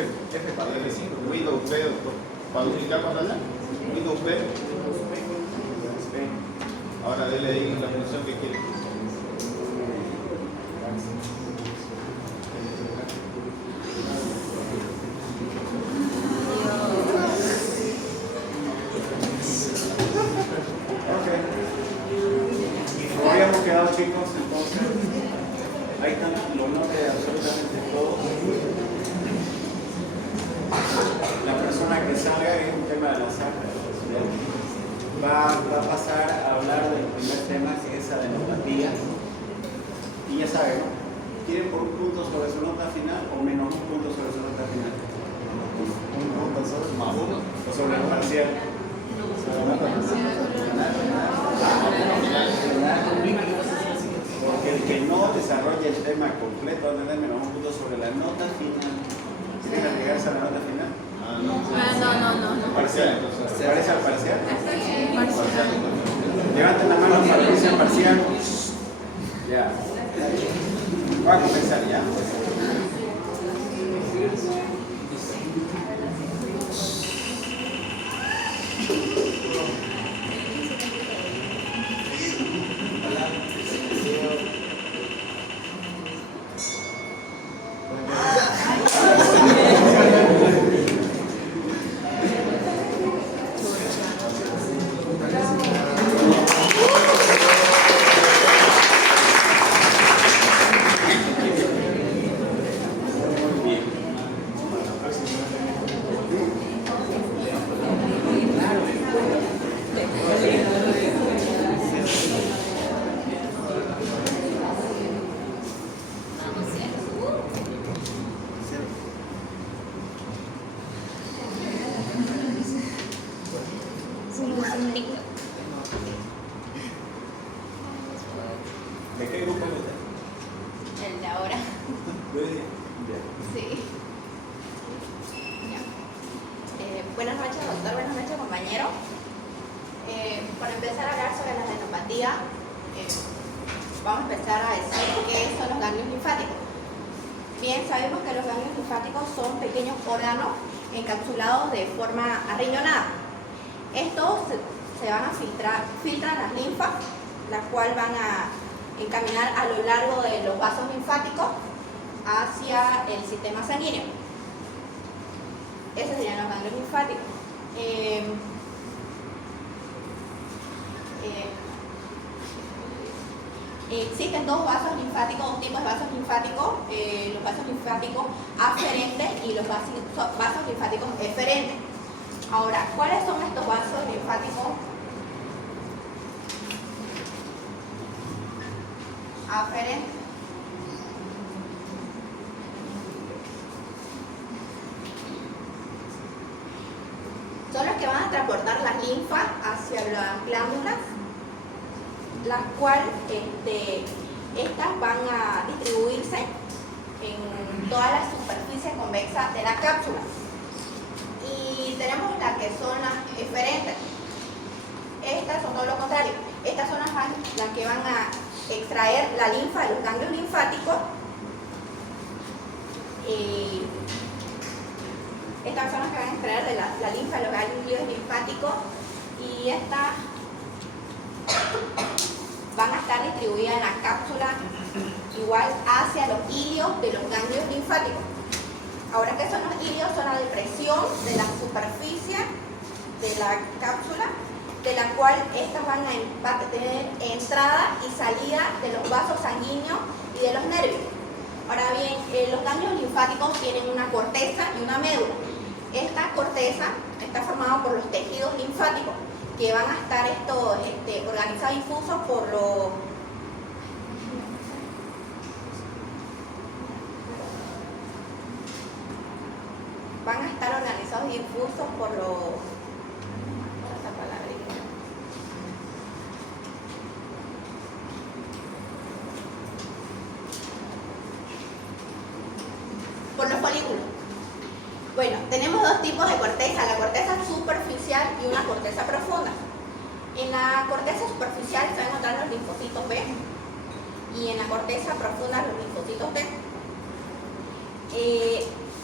F para F5, Windows P, para duplicar pantalla, Windows P. Ahora dele ahí la función que quiere. Chicos, entonces ahí están los nombres de absolutamente todos. La persona que salga es un tema del azar. Va a pasar a hablar del primer tema, que es esa de notatías. Y ya saben, ¿no? ¿Quieren por un punto sobre su nota final o menos un punto sobre su nota final? Un punto sobre más uno o sobre el parcial. Porque el que no desarrolla el tema completo va a tener menos un punto sobre la nota final. ¿Quieren arriesgarse a la nota final? No. Parcial. ¿Se parece al parcial? Parcial. Levanten la mano para que sea parcial. Ya. Va a comenzar ya. ¿De qué grupo es usted? El de ahora. Sí. Ya. Buenas noches, doctor. Buenas noches, compañero. Para empezar a hablar sobre la retinopatía, vamos a empezar a decir qué son los ganglios linfáticos. Bien, sabemos que los ganglios linfáticos son pequeños órganos encapsulados de forma arriñonada. Estos se van a filtran las linfas, las cuales van a encaminar a lo largo de los vasos linfáticos hacia el sistema sanguíneo. Esos serían los ganglios linfáticos. Existen dos vasos linfáticos, dos tipos de vasos linfáticos, los vasos linfáticos aferentes y los vasos linfáticos eferentes. Ahora, ¿cuáles son estos vasos linfáticos aferentes? Son los que van a transportar las linfas hacia las glándulas, las cuales estas van a distribuirse en toda la superficie convexa de la cápsula. Y tenemos las que son las eferentes. Estas son todo lo contrario. Estas son las que van a extraer la linfa de los ganglios linfáticos. Y estas son las que van a extraer de la linfa de los ganglios linfáticos. Y estas van a estar distribuidas en la cápsula igual hacia los hilios de los ganglios linfáticos. Ahora, ¿qué son los hilios? Son la depresión de la superficie de la cápsula, de la cual estas van a tener entrada y salida de los vasos sanguíneos y de los nervios. Ahora bien, los ganglios linfáticos tienen una corteza y una médula. Esta corteza está formada por los tejidos linfáticos, que van a estar organizados y difusos por los folículos. Bueno, tenemos dos tipos de corteza, la corteza superficial y una corteza profunda. En la corteza superficial se van a encontrar los linfocitos B y en la corteza profunda los linfocitos T.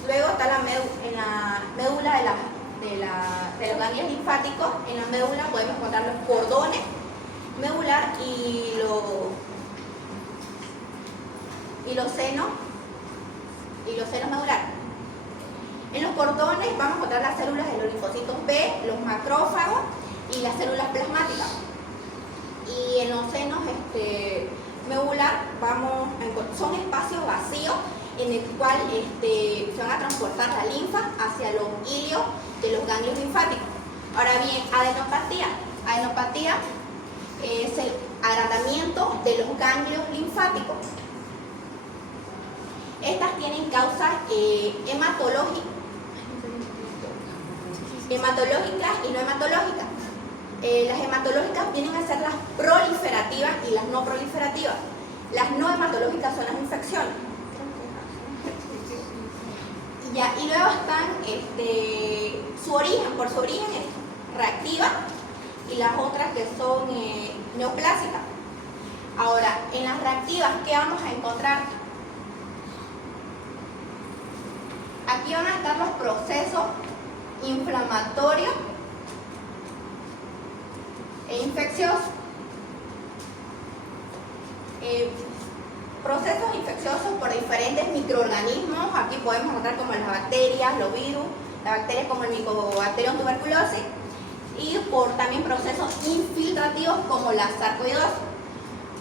Luego está en la médula de los ganglios linfáticos. En la médula podemos encontrar los cordones medular y los senos medulares. En los cordones vamos a encontrar las células de los linfocitos B, los macrófagos y las células plasmáticas. Y en los senos medular son espacios vacíos en el cual se van a transportar la linfa hacia los hilios de los ganglios linfáticos. Ahora bien, adenopatía. Adenopatía es el agrandamiento de los ganglios linfáticos. Estas tienen causas hematológicas y no hematológicas. Las hematológicas vienen a ser las proliferativas y las no proliferativas. Las no hematológicas son las infecciones. Y luego están por su origen es reactiva, y las otras que son neoplásicas. Ahora, en las reactivas, ¿qué vamos a encontrar? Aquí van a estar los procesos inflamatorios e infecciosos. Procesos infecciosos por diferentes microorganismos. Aquí podemos encontrar como las bacterias, los virus, las bacterias como el Mycobacterium tuberculosis, y por también procesos infiltrativos como la sarcoidosis.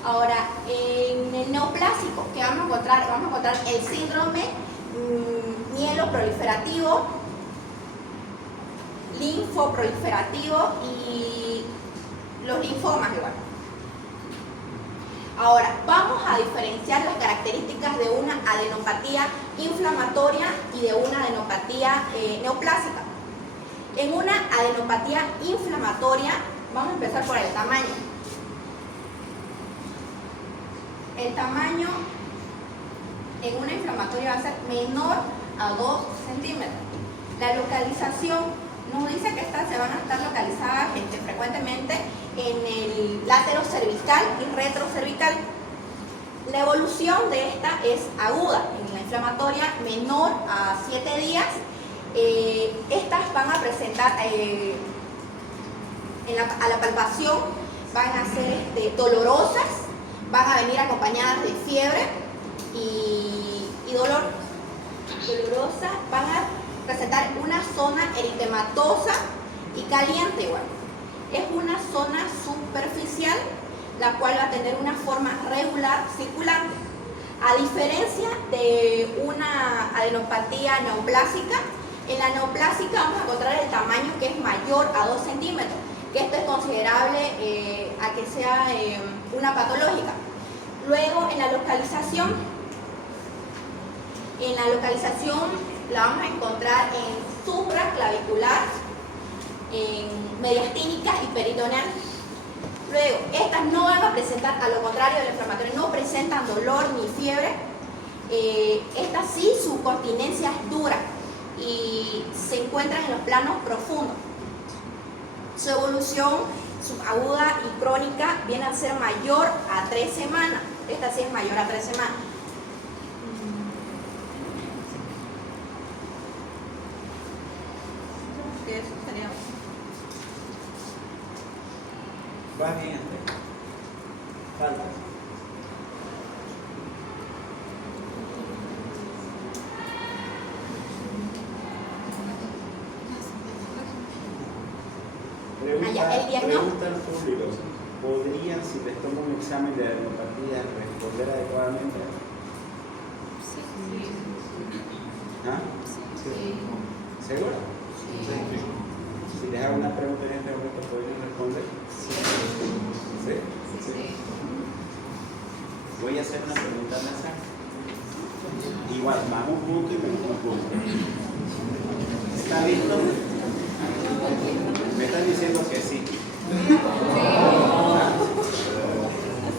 Ahora, en el neoplásico, ¿qué vamos a encontrar? Vamos a encontrar el síndrome mieloproliferativo, linfoproliferativo y los linfomas igual. Ahora, vamos a diferenciar las características de una adenopatía inflamatoria y de una adenopatía neoplásica. En una adenopatía inflamatoria, vamos a empezar por el tamaño. El tamaño en una inflamatoria va a ser menor a 2 centímetros. La localización nos dice que estas se van a estar localizadas frecuentemente en el látero cervical y retrocervical. La evolución de esta es aguda. En la inflamatoria menor a 7 días, estas van a presentar a la palpación, van a ser dolorosas, van a venir acompañadas de fiebre y dolor. Dolorosas, van a presentar una zona eritematosa y caliente igual. Es una zona superficial, la cual va a tener una forma regular circulante. A diferencia de una adenopatía neoplásica, en la neoplásica vamos a encontrar el tamaño que es mayor a 2 centímetros, que esto es considerable a que sea una patológica. Luego, en la localización la vamos a encontrar en supraclavicular, en mediastínica y peritoneal. Luego, estas no van a presentar, a lo contrario del inflamatorio, no presentan dolor ni fiebre. Estas sí, su continencia es dura y se encuentran en los planos profundos. Su evolución subaguda y crónica viene a ser mayor a 3 semanas. Esta sí es mayor a 3 semanas. Eso sería. Va bien, falta. Pregunta al público. ¿Podrían, si les tomo un examen de adenopatía, responder adecuadamente? Sí. ¿Ah? Sí. ¿Seguro? Sí. Si les hago una pregunta en este momento, ¿podrían responder? ¿Sí? Sí. Voy a hacer una pregunta al azar. Igual, más un punto y menos un punto. ¿Está listo? Me están diciendo que sí. ¿Ah?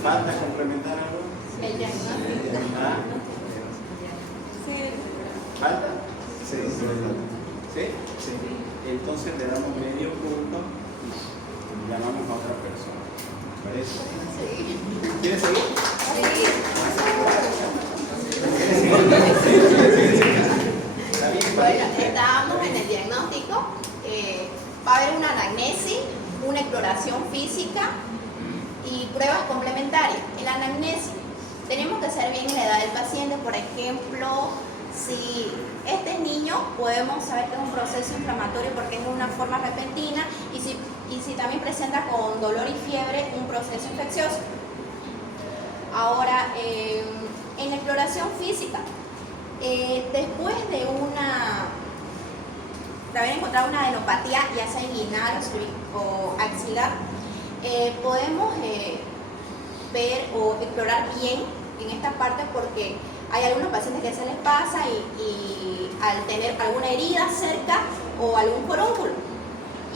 ¿Falta complementar algo? El diagnóstico. ¿Ah? Sí. ¿Falta? Sí. ¿Sí? Sí. Entonces le damos medio punto y llamamos a otra persona. ¿Parece? Sí. ¿Quieres seguir? Sí. ¿Quieres seguir? Sí. ¿Está bien? Bueno, estábamos en el diagnóstico. Va a haber una anamnesis, una exploración física y pruebas complementarias. En la anamnesis tenemos que saber bien la edad del paciente. Por ejemplo, si este es niño, podemos saber que es un proceso inflamatorio porque es una forma repentina, y si también presenta con dolor y fiebre, un proceso infeccioso. Ahora, en la exploración física, después de haber encontrado una adenopatía, ya sea inguinal o axilar, podemos ver o explorar bien en esta parte, porque hay algunos pacientes que se les pasa y al tener alguna herida cerca o algún forúnculo.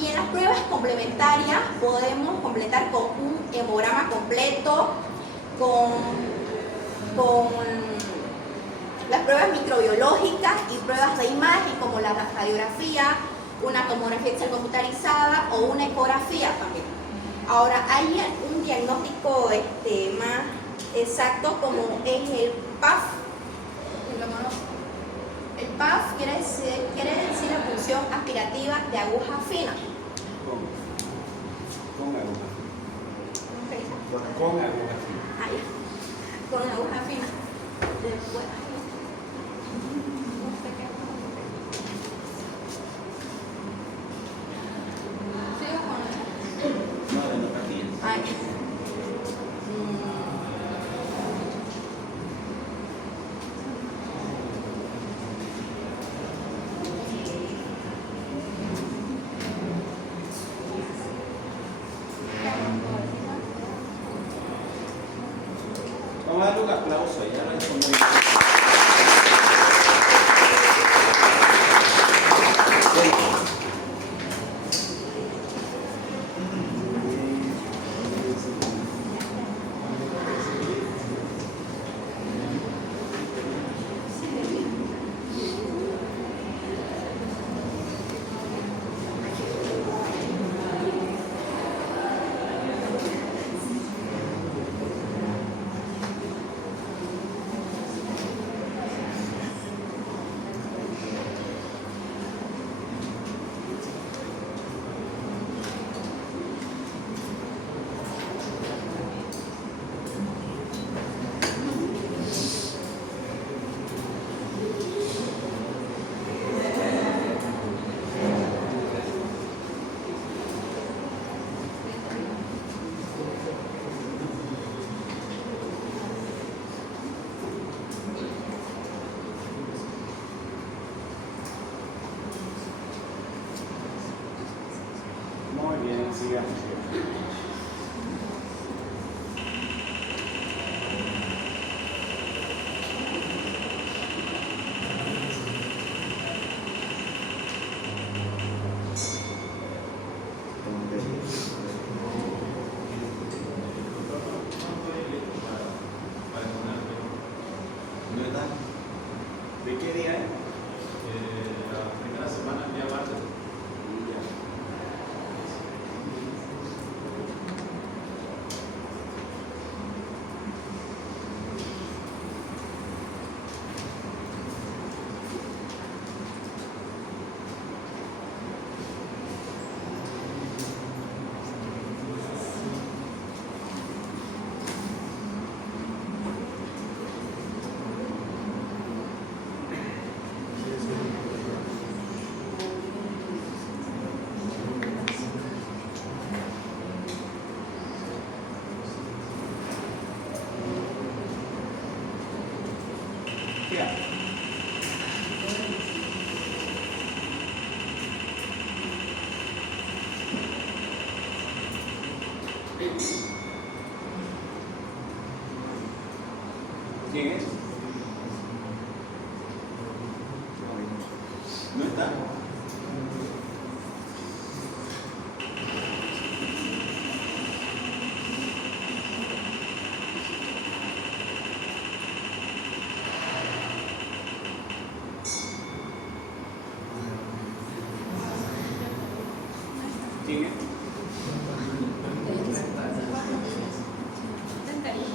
Y en las pruebas complementarias podemos completar con un hemograma completo, con las pruebas microbiológicas y pruebas de imagen como la radiografía, una tomografía Excel computarizada o una ecografía también. Ahora, hay un diagnóstico más exacto como es el PAF. ¿Lo conocen? El PAF quiere decir la punción aspirativa de aguja fina. Con aguja fina. Con aguja fina. Ahí, con aguja fina. Después, ¿sigo con No, adenopatía. Ay. Vamos a darle un aplauso, ya lo respondí. Muy bien, sigamos. ¿Verdad? ¿De qué día es? La primera semana, el día martes. ¿Quién es? ¿No está? ¿Quién es? Tantarina.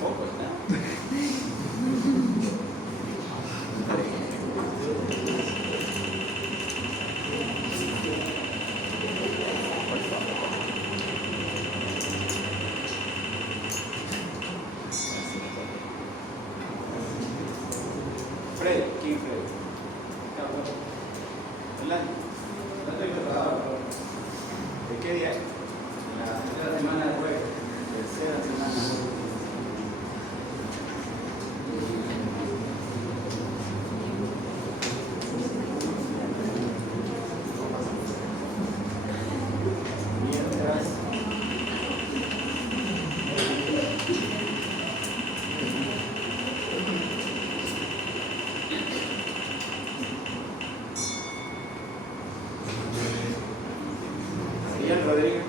pocos, ¿no? Fred, ¿quién Fred? Hola. ¿De qué día? La tercera semana de jueves. Tercera semana. Mientras. Miguel Rodríguez.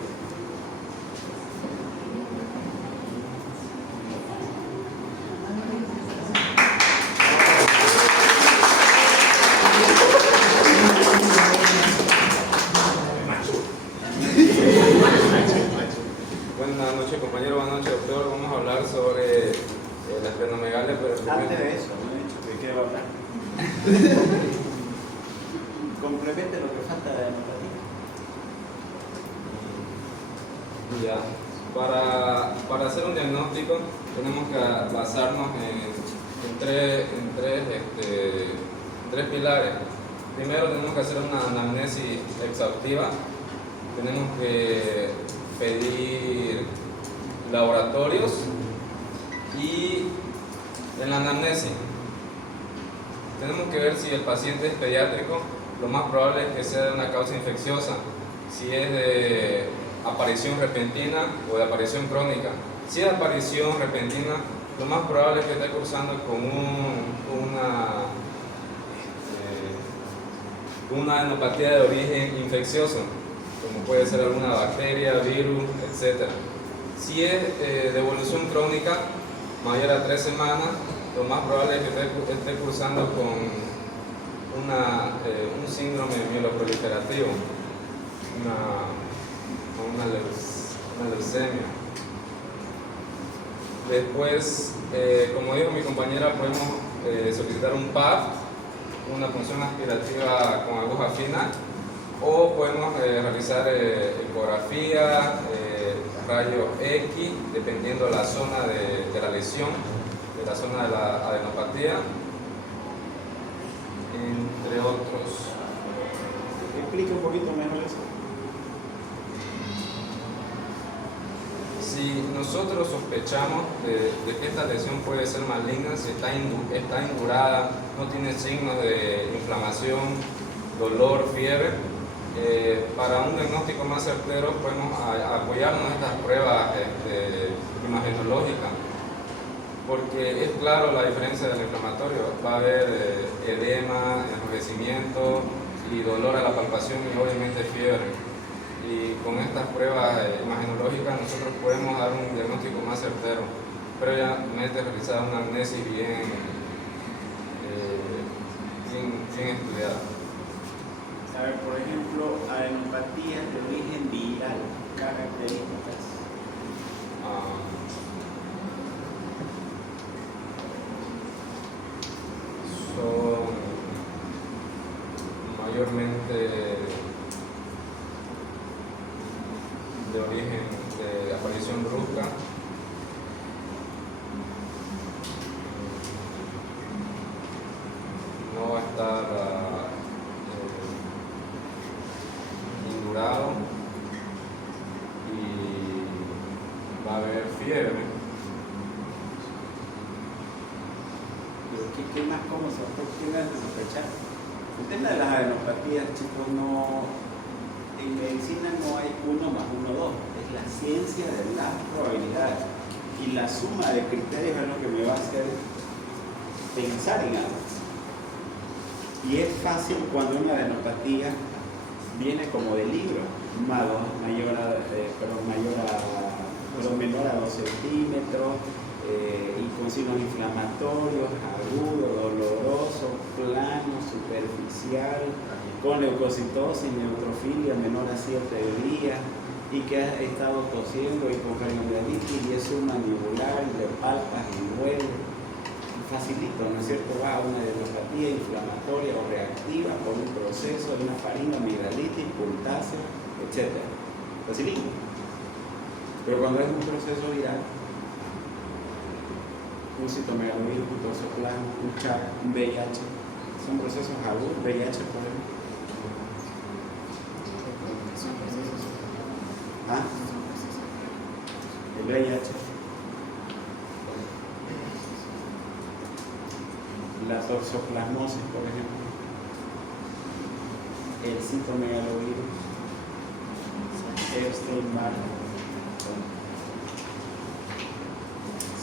Buenas noches, compañero. Buenas noches, doctor. Vamos a hablar sobre la esplenomegalia, pero Antes de eso, no he dicho que quiero hablar. Complemente lo que falta de empatía. ya. Para hacer un diagnóstico tenemos que basarnos en tres pilares. Primero tenemos que hacer una anamnesis exhaustiva. Tenemos que pedir laboratorios y en la anamnesis tenemos que ver si el paciente es pediátrico. Lo más probable es que sea de una causa infecciosa, si es de aparición repentina o de aparición crónica. Si es de aparición repentina, lo más probable es que esté cursando con una adenopatía de origen infeccioso, como puede ser alguna bacteria, virus, etc. Si es de evolución crónica mayor a 3 semanas, lo más probable es que esté cursando con un síndrome mieloproliferativo, una leucemia. Después, como dijo mi compañera, podemos solicitar un PAP, una punción aspirativa con aguja fina, o podemos realizar ecografía, rayos X, dependiendo de la zona de la lesión, de la zona de la adenopatía, entre otros. Explica un poquito mejor eso. Si nosotros sospechamos de que esta lesión puede ser maligna, si está indurada, no tiene signos de inflamación, dolor, fiebre, para un diagnóstico más certero podemos apoyarnos en estas pruebas imagenológicas, porque es claro la diferencia del inflamatorio. Va a haber edema, enrojecimiento y dolor a la palpación y obviamente fiebre. Y con estas pruebas imagenológicas nosotros podemos dar un diagnóstico más certero, previamente realizar una anamnesis bien estudiada. A ver, por ejemplo, adenopatías de origen viral, características. Son mayormente de origen de aparición brusca, no va a estar indurado y va a haber fiebre. ¿Qué más cómo se puede sospechar? El tema de las adenopatías, chicos, en medicina no hay 1 más 1, 2. Es la ciencia de las probabilidades. Y la suma de criterios es lo que me va a hacer pensar en algo. Y es fácil cuando una adenopatía viene como de libro, menor a 2 centímetros, y con signos inflamatorios, agudo, doloroso, plano, superficial, con leucocitosis, neutrofilia menor a 7 días, y que has estado tosiendo y con faringitis y es submandibular, y le palpas cierto, va a una neuropatía inflamatoria o reactiva por un proceso de una faringe, amigdalitis, puntácea, etc. Facilito. Pero cuando es un proceso viral, un citomegalovirus, un toxoplasma, un CHAC, un VIH, son procesos agudos, VIH por ejemplo. ¿Ah? El VIH. La toxoplasmosis, por ejemplo. El citomegalovirus. Epstein-Barr.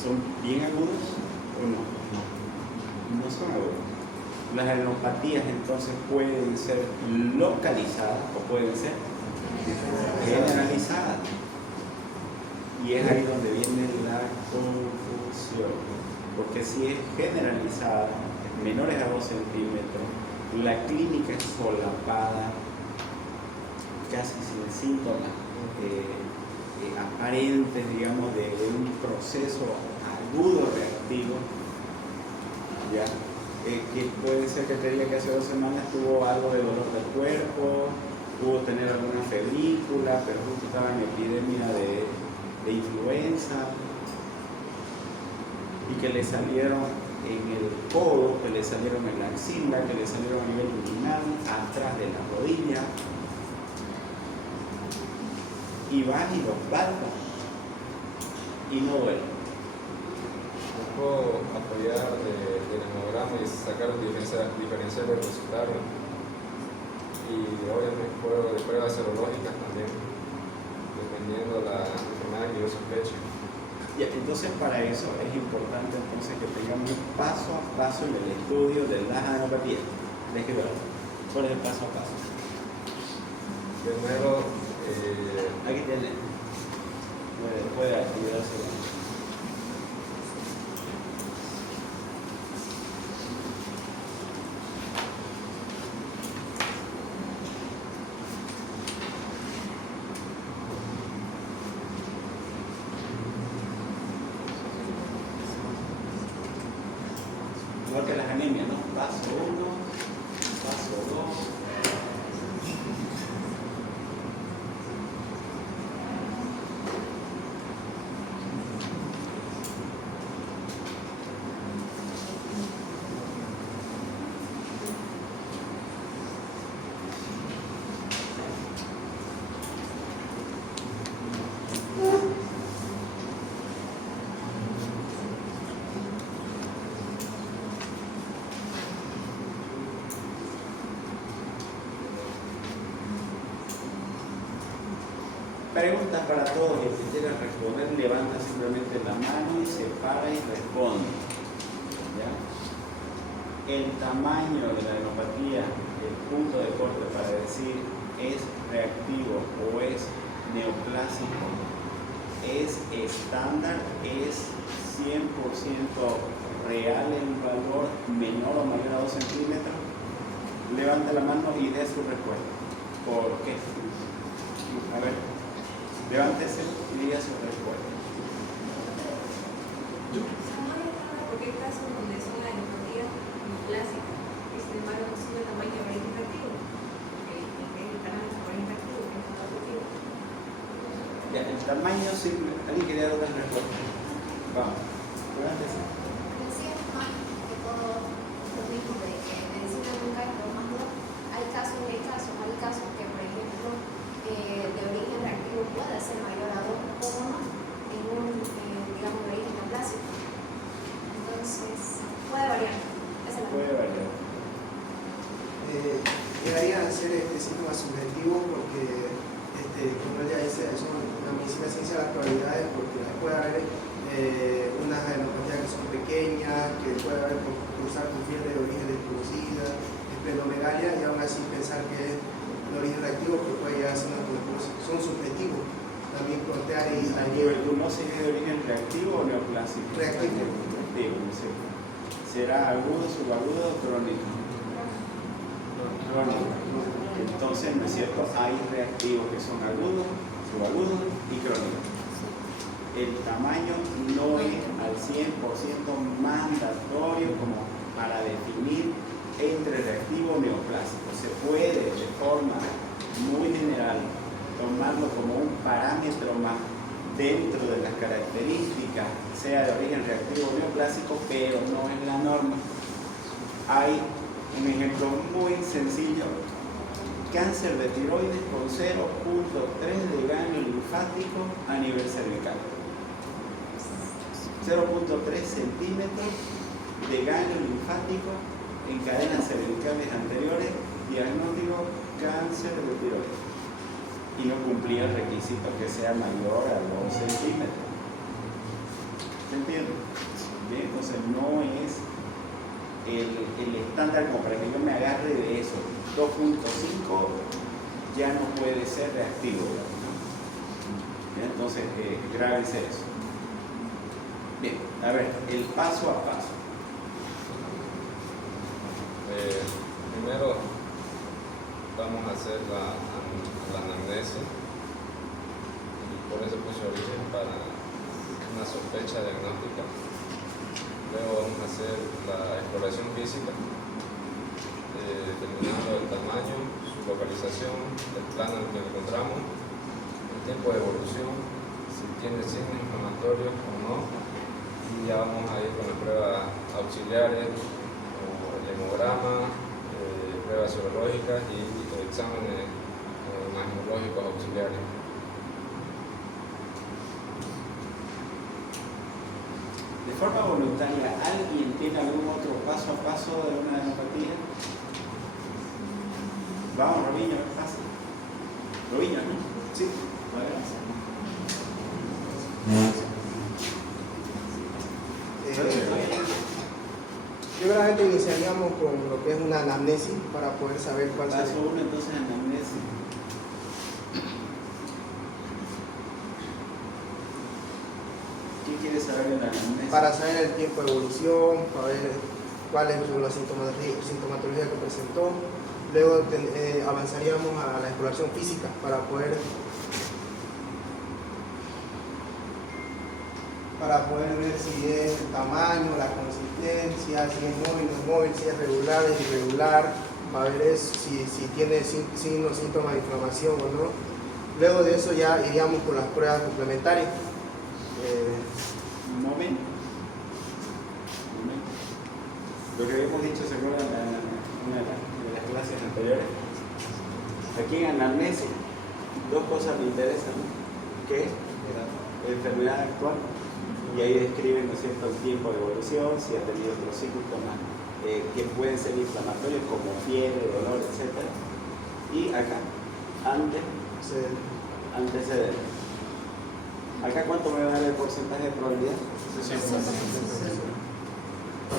¿Son bien agudos o no? No son agudos. Las adenopatías entonces pueden ser localizadas o pueden ser generalizadas. Y es ahí donde viene la confusión. Porque si es generalizada, menores a 2 centímetros, la clínica es solapada, casi sin síntomas aparentes, digamos, de un proceso agudo reactivo, ¿ya? Que puede ser que te diga que hace 2 semanas tuvo algo de dolor del cuerpo, pudo tener alguna febrícula, pero justo estaba en epidemia de influenza, y que le salieron en el codo, que le salieron en la axila, que le salieron a nivel inguinal, atrás de la rodilla, y vas y los palpas y no duele. Puedo apoyar del hemograma y sacar el diferencial del resultado. Y obviamente puedo de pruebas serológicas también, dependiendo de la enfermedad que yo sospeche. Ya, entonces para eso es importante entonces que tengamos un paso a paso en el estudio de las adenopatías. Déjeme ver. ¿Cuál es el paso a paso? Primero, Aquí tiene. Puede ayudarse. Igual que las anemias, ¿no? Paso 1, paso 2. Preguntas para todos, el que quiera responder levanta simplemente la mano y se para y responde. ¿Ya? El tamaño de la adenopatía, el punto de corte para decir es reactivo o es neoplásico, es estándar, es 100% real en valor menor o mayor a 2 centímetros. Levante la mano y dé su respuesta. ¿Por qué? A ver. Levántese y diga su respuesta. Porque hay casos donde son adenopatías clásicas y sin embargo no son de tamaño de origen reactivo. El tamaño de origen reactivo, que es positivo. Ya, el tamaño simple. ¿Alguien quería dar una respuesta? Vamos. Levántese. Decía más que todo lo mismo de que medicina nunca es lo más duro. Hay casos y hay casos. Hay casos que, por ejemplo, de origen reactivo puede ser mayor a 2 o no en un, digamos, de origen neoplásico. Entonces, puede variar. Esa es la Puede variar. Llegarían a ser síntomas subjetivos porque, como ella dice, son la medicina ciencia de las probabilidades, porque puede haber unas adenopatías que son pequeñas, que puede haber cruzar con fiebre de origen desconocida, esplenomegalia, y aún así pensar que es de origen reactivo, que puede llegar a ser una tuberculosis. Son subjetivos. También plantear y ¿La tuberculosis es de origen reactivo o neoplásico? Reactivo. Reactivo, sí. ¿Será agudo, subagudo o crónico? Crónico. Entonces, ¿no es cierto? Hay reactivos que son agudos, subagudos y crónicos. El tamaño no es al 100% mandatorio como para definir entre reactivo y neoplásico. Se puede de forma muy general tomarlo como un parámetro más dentro de las características, sea de origen reactivo o neoplásico, pero no es la norma. Hay un ejemplo muy sencillo: cáncer de tiroides con 0.3 de ganglio linfático a nivel cervical. 0.3 centímetros de ganglio linfático en cadenas cervicales anteriores, diagnóstico cáncer de tiroides. Y no cumplía el requisito que sea mayor a 2 centímetros. ¿Se entiende? Bien, entonces no es el estándar como para que yo me agarre de eso. 2.5 ya no puede ser reactivo, ¿no? Bien, entonces, grábense eso. Bien, a ver, el paso a paso. Primero vamos a hacer la anamnesis, y por eso puse origen para una sospecha diagnóstica. Luego vamos a hacer la exploración física, determinando el tamaño, su localización, el plano en el que nos encontramos, el tiempo de evolución, si tiene signos inflamatorios o no, y ya vamos a ir con las pruebas auxiliares, como el hemograma, pruebas serológicas y exámenes imagenológicos auxiliares. De forma voluntaria, ¿alguien tiene algún otro paso a paso de una adenopatía? Vamos, Robinho, pasa. Robinho, ¿no? Sí. Primeramente iniciaríamos con lo que es una anamnesis para poder saber cuál Paso sería. 1, entonces, anamnesis. ¿Qué quiere saber en la anamnesis? Para saber el tiempo de evolución, para ver cuáles son las sintomatología que presentó. Luego avanzaríamos a la exploración física para poder ver si es el tamaño, la consistencia, si es móvil, no es móvil, si es regular, es irregular, para ver eso, si tiene signos, síntomas de inflamación o no. Luego de eso ya iríamos con las pruebas complementarias. Un momento. Lo que habíamos dicho, ¿se acuerdan en una de las clases anteriores? Aquí en anamnesis, dos cosas me interesan, ¿no? ¿Qué es? La enfermedad actual. Y ahí describen, ¿no es cierto?, el tiempo de evolución, si ha tenido otros síntomas que pueden ser inflamatorios como fiebre, dolor, etc. Y acá, antecedentes. Acá, ¿cuánto me va a dar el porcentaje de probabilidad? 60%.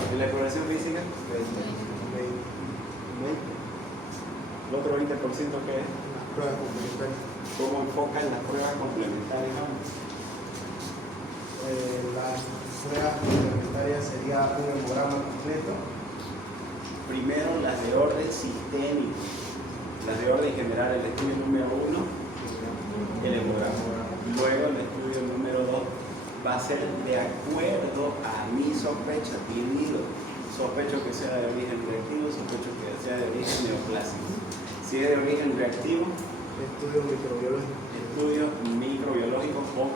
¿En la exploración física? 20. ¿El otro 20% qué es? Pruebas complementarias. ¿Cómo enfocan las pruebas complementarias? Las pruebas complementarias sería un hemograma completo. Primero las de orden sistémico, las de orden general, el estudio número 1, el hemograma. Luego el estudio número 2 va a ser de acuerdo a mi sospecha, dividido. Sospecho que sea de origen reactivo, sospecho que sea de origen neoplásico. Si es de origen reactivo, Estudios microbiológicos. estudios microbiológicos o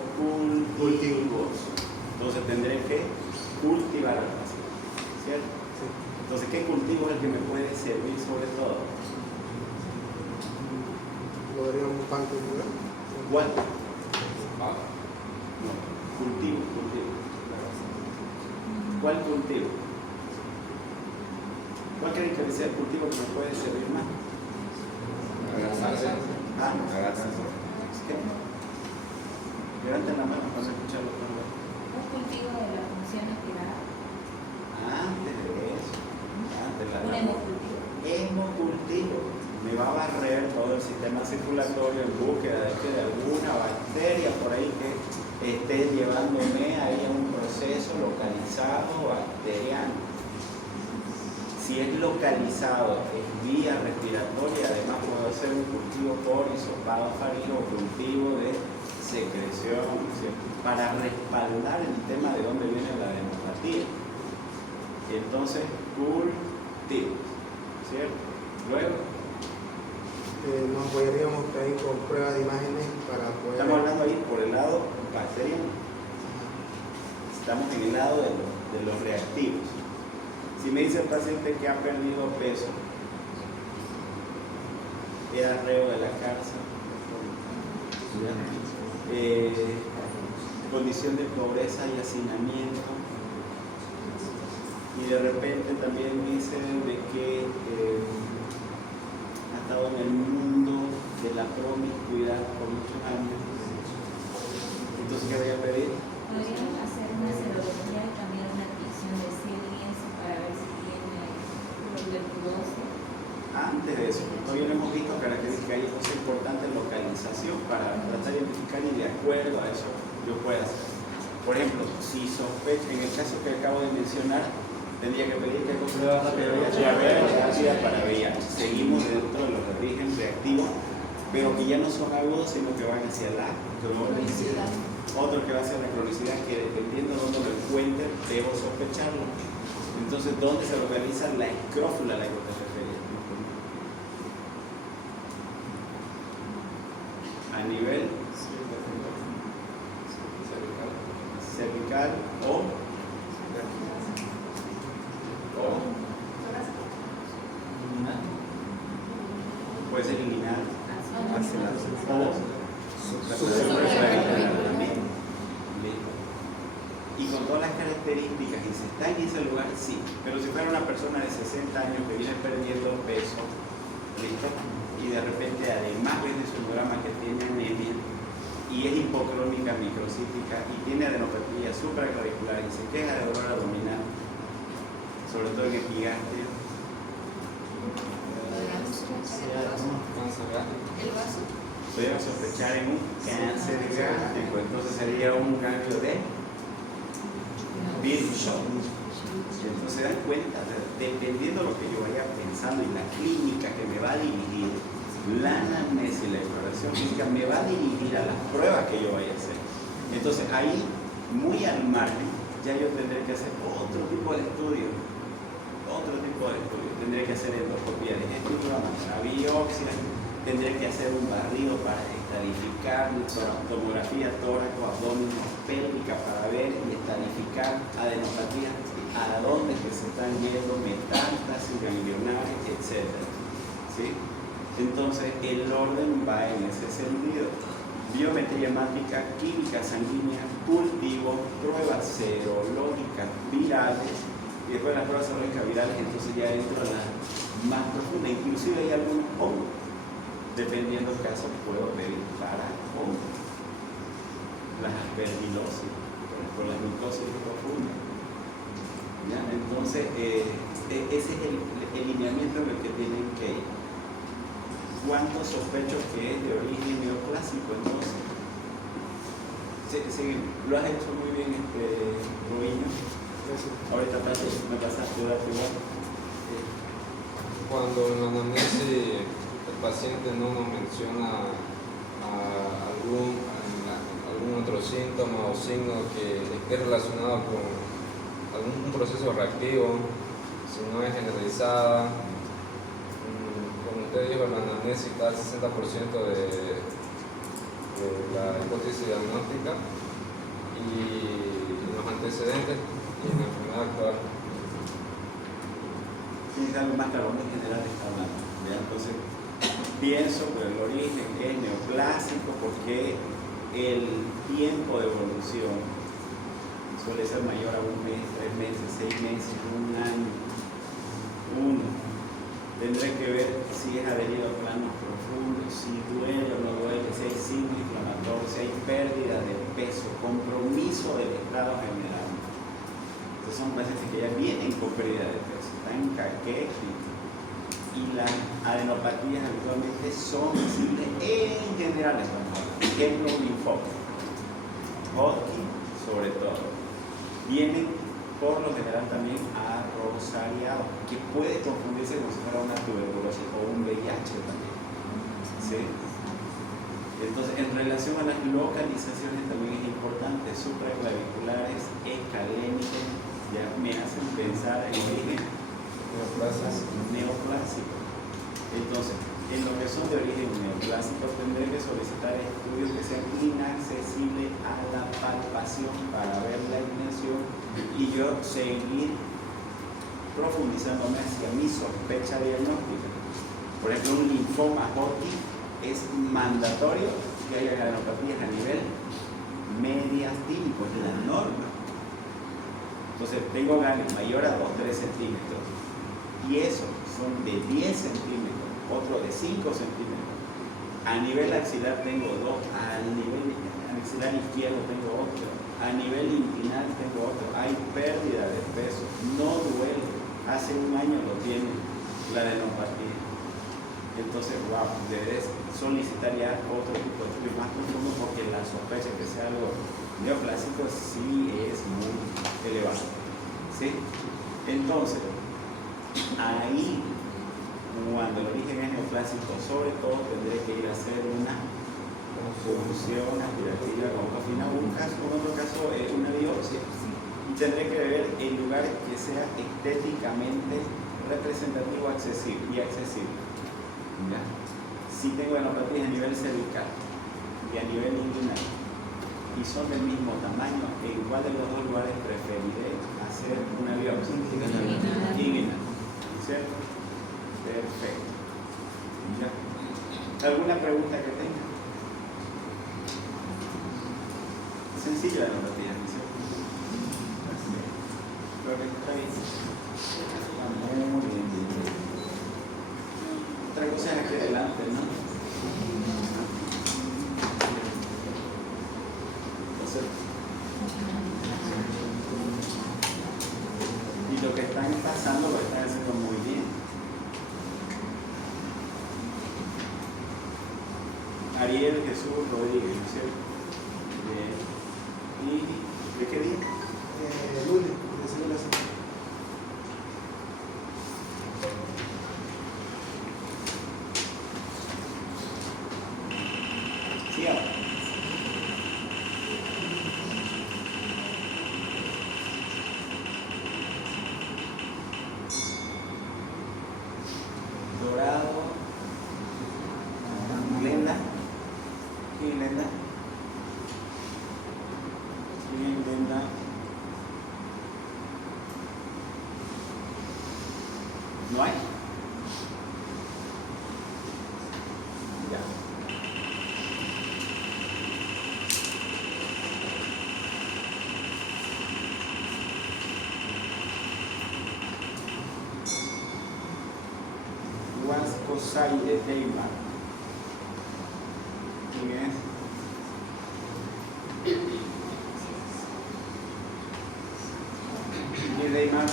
cultivos. Entonces tendré que cultivar al paciente, ¿cierto? Sí. Entonces, ¿qué cultivo es el que me puede servir sobre todo? Podríamos pan cultivar. ¿Cuál? No, cultivo. ¿Cuál cultivo? ¿Cuál creen que sea el cultivo que me puede servir más? ¿Ah? ¿Qué? Levanten la mano para escucharlo. Un cultivo de la función respirada. Antes de eso, Un hemocultivo. hemocultivo. Me va a barrer todo el sistema circulatorio en búsqueda de alguna bacteria por ahí que esté llevándome ahí a un proceso localizado bacteriano. Si es localizado en vía respiratoria, además puedo hacer un cultivo por hisopado faríngeo o cultivo de secreción, ¿cierto?, para respaldar el tema de dónde viene la adenopatía. Entonces, cultivo, ¿cierto? Luego, Nos podríamos pedir con pruebas de imágenes para poder... estamos hablando ahí por el lado bacteriano. Estamos en el lado de los reactivos. Si me dice el paciente que ha perdido peso, era reo de la cárcel, condición de pobreza y hacinamiento, y de repente también dice de que ha estado en el mundo de la promiscuidad por muchos años. Entonces, ¿qué voy a pedir? Podríamos hacer una serología y cambiar una admisión de lienzo para ver si tiene tuberculosis. Antes de eso, todavía no hemos visto características, hay cosas importantes, localización, para tratar de identificar y de acuerdo a eso yo pueda hacer. Por ejemplo, si sospecho, en el caso que acabo de mencionar, tendría que pedir que comprueba rápida para VIH. Seguimos dentro de los de origen reactivo, pero que ya no son agudos, sino que van hacia la cronicidad. Otro que va hacia la cronicidad, que dependiendo de dónde lo encuentre, debo sospecharlo. Entonces, ¿dónde se localiza la escrófula a la que te referías? A nivel cervical o puede ser inguinal hacia la y con todas las características, y si está en ese lugar, sí. Pero si fuera una persona de 60 años que viene perdiendo peso, ¿listo? Y de repente además ves de su programa que tiene anemia y es hipocrónica microcítica y tiene adenopatía supraclavicular y se queja de dolor abdominal, sobre todo en epigastrio, El vaso. podríamos sospechar en un cáncer gástrico. Entonces sería un cambio de virus. Entonces se dan cuenta, dependiendo de lo que yo vaya pensando y la clínica que me va a dirigir, la anamnesis y la exploración física me va a dirigir a las pruebas que yo vaya a hacer. Entonces ahí, muy al margen, ya yo tendré que hacer otro tipo de estudio. Tendré que hacer endoscopía digestiva, una biopsia, tendré que hacer un barrido para estadificar, tomografía tóraco, abdomen, pélvica para ver y estadificar adenopatía, a dónde que se están yendo metástasis ganglionares, etc. ¿Sí? Entonces el orden va en ese sentido. Biometría hemática, química sanguínea, cultivo, pruebas serológicas virales, y después las pruebas serológicas virales, entonces ya entro a la más profunda. Inclusive hay algunos hongos, dependiendo del caso, puedo pedir para hongos, las aspergilosis, por las micosis profundas. ¿Ya? Entonces, ese es el lineamiento en el que tienen que ir. ¿Cuánto sospecho que es de origen neoclásico? Entonces, sí, lo has hecho muy bien, Rubiño. Ahorita me pasaste a darte igual. Cuando en la anamnesis el paciente no nos menciona algún otro síntoma o signo que esté relacionado con algún proceso reactivo, si no es generalizada, como usted dijo, la anamnesis está al 60% de la hipótesis diagnóstica y los antecedentes y en la enfermedad actual. Sí, es algo más claro, en general está hablando. ¿Ya? Entonces, pienso que el origen es neoclásico porque el tiempo de evolución suele ser mayor a 1 mes, 3 meses, 6 meses, 1 año. Tendré que ver si es adherido a planos profundos, si duele o no duele, si hay signos inflamatorios, si hay pérdida de peso, compromiso del estado general. Entonces son pacientes que ya vienen con pérdida de peso, están caquéticos. Y las adenopatías habitualmente son visibles en general, ejemplo, linfoma, Hodgkin sobre todo. Vienen por lo general también arrosariado, que puede confundirse como si fuera una tuberculosis o un VIH también. ¿Sí? Entonces, en relación a las localizaciones también es importante, supraclaviculares, escalémicos, ya me hacen pensar en neoclásico. Entonces, en lo que son de origen neoclásico, tendré que solicitar estudios que sean inaccesibles a la palpación para ver la dimensión y yo seguir profundizándome hacia mi sospecha diagnóstica. Por ejemplo, un linfoma Hodgkin es mandatorio que haya granopatías a nivel mediastínico, es la norma. Entonces, tengo ganglios mayor a 2-3 centímetros y esos son de 10 centímetros, otro de 5 centímetros. A nivel axilar tengo 2, al nivel axilar izquierdo tengo otro, a nivel inguinal tengo otro. Hay pérdida de peso, no duele. Hace un año lo tiene la adenopatía. Entonces, wow, debes solicitar ya otro tipo de estudio más profundo porque la sospecha que sea algo neoclásico sí es muy elevada. ¿Sí? Entonces, ahí, cuando el origen es neoclásico, sobre todo tendré que ir a hacer una punción aspirativa con cafeína, en otro caso una biopsia. Y tendré que ver el lugar que sea estéticamente representativo y accesible. ¿Ya? Si tengo enopatías a nivel cervical y a nivel inguinal y son del mismo tamaño, ¿en cuál de los dos lugares preferiré hacer una biopsia? Inguinal. ¿Cierto? Perfecto. ¿Ya? ¿Alguna pregunta que tenga? Sencilla la enopatía, ¿cierto? Creo que está bien. Está muy bien. Otra cosa es aquí adelante, ¿no? Entonces, y lo que están pasando lo están haciendo muy bien. Ariel Jesús Rodríguez, ¿no es cierto? ¿Y de qué día? Lunes, de célula semana. Sí, ahora. Dorado. Glenda. ¿Quién es Glenda? ¿Quién es Glenda? ¿No hay? Ya. Huasco Sai de Teima. ¿Quién es? ¿Quién es Teima?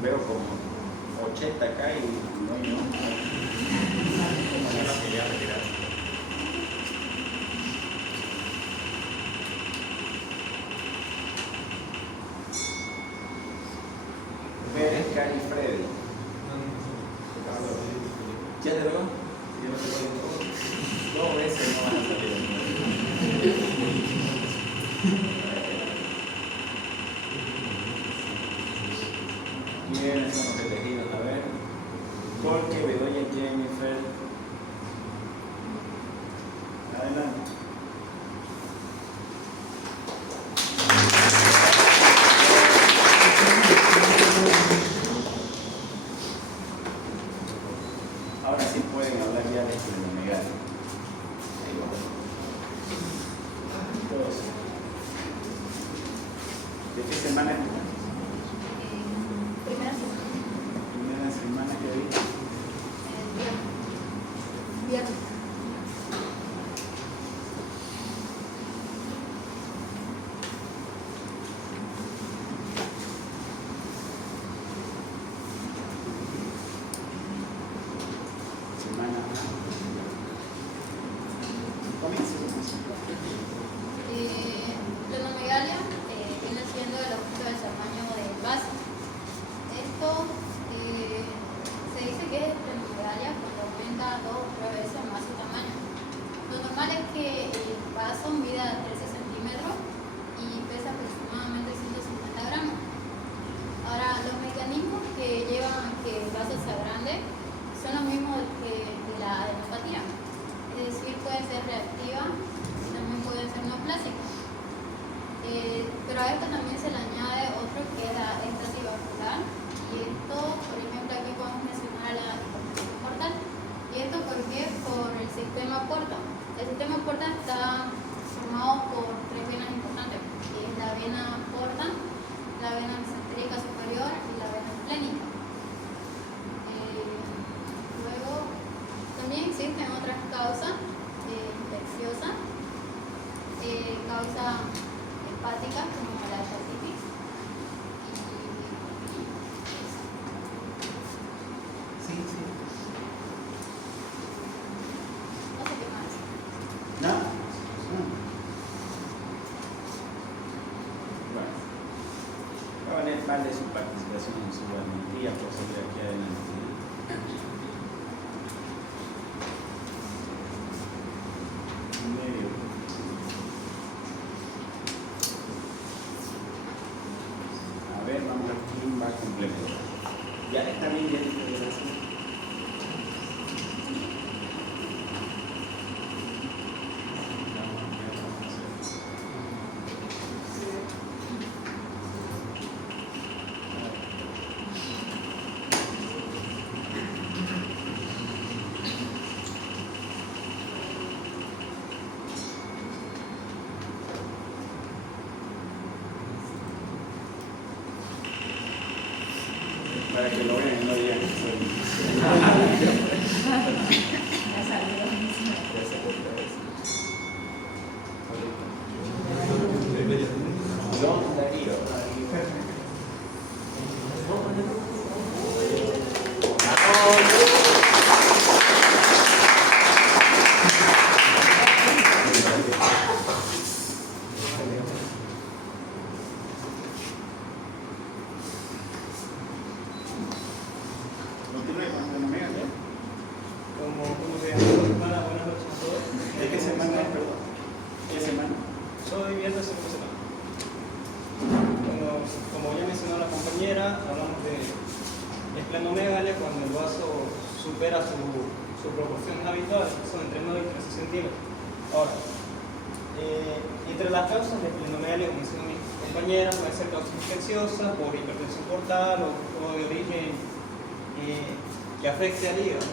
Veo como 80 acá y no. Pérez, Cari, Freddy. ¿Ya te lo? Dos veces no van a salir. ¿Quiénes son los elegidos? A ver. Jorge, Bedoya, Jennifer. Adelante. Ahora sí pueden hablar ya de esplenomegalia. Ahí va. Todos. ¿De qué semana es? Primera semana que vi. Viernes. Semana. Comienza. La anomegalia viene siendo el aumento del tamaño del vaso. Esto se dice que es esplenomegalia cuando aumenta 2 o 3 veces más pero a esto también se le añade otro que es la éxtasis vascular. Y esto, por ejemplo, aquí podemos mencionar la hipertensión portal. ¿Y esto por qué? Por el sistema porta. El sistema porta está formado por tres venas importantes, que es la vena porta, la vena mesentérica superior y la vena esplénica. Luego, también existen otras causas infecciosas, causas hepáticas como la hepatitis. Sí, sí. No sé qué más. ¿No? Bueno. Va a valer mal de su participación en su valentía por seguir aquí adelante. Medio. A ver, vamos a ver quién va a complementar. Ya está bien, ya te gracias. Para que lo vean y no digan que soy. La salud. Don Darío. Continúe con la nomega, ¿ya? Buenas noches a todos. ¿De qué semana es, perdón? ¿Qué semana? Soy viernes en semana. Como ya mencionó la compañera, hablamos de esplenomegalia cuando el vaso supera su proporción habitual, son entre 9 y 13 centímetros. Ahora, entre las causas de esplenomegalia, como mencionó mi compañera, pueden ser causas infecciosas por hipertensión portal o de origen que afecte al hígado.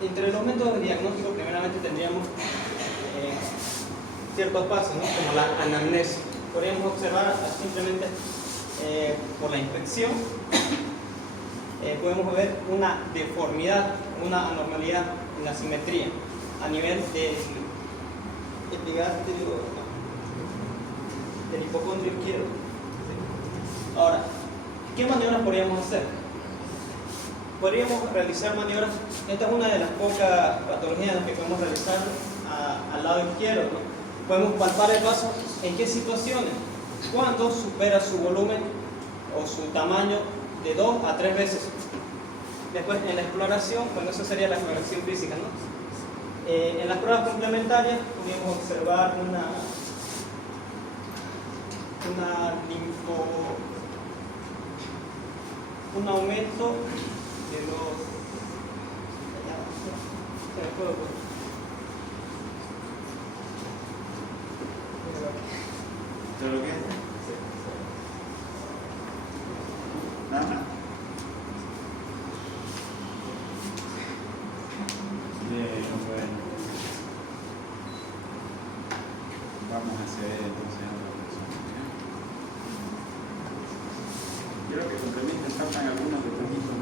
Entre los métodos de diagnóstico, primeramente tendríamos ciertos pasos, ¿no? Como la anamnesis. Podríamos observar simplemente por la inspección, podemos ver una deformidad, una anormalidad en la simetría a nivel del epigastrio del hipocondrio izquierdo. Ahora, ¿qué maniobras podríamos hacer? Podríamos realizar maniobras, esta es una de las pocas patologías que podemos realizar al lado izquierdo, ¿no? Podemos palpar el vaso en qué situaciones, cuando supera su volumen o su tamaño de 2 a 3 veces. Después en la exploración, bueno, eso sería la exploración física, ¿no? En las pruebas complementarias podríamos observar un aumento de los... ¿Todo lo que es? Nada más. Bueno. Vamos a hacer entonces otra persona. Quiero que complementen, faltan algunos detallitos.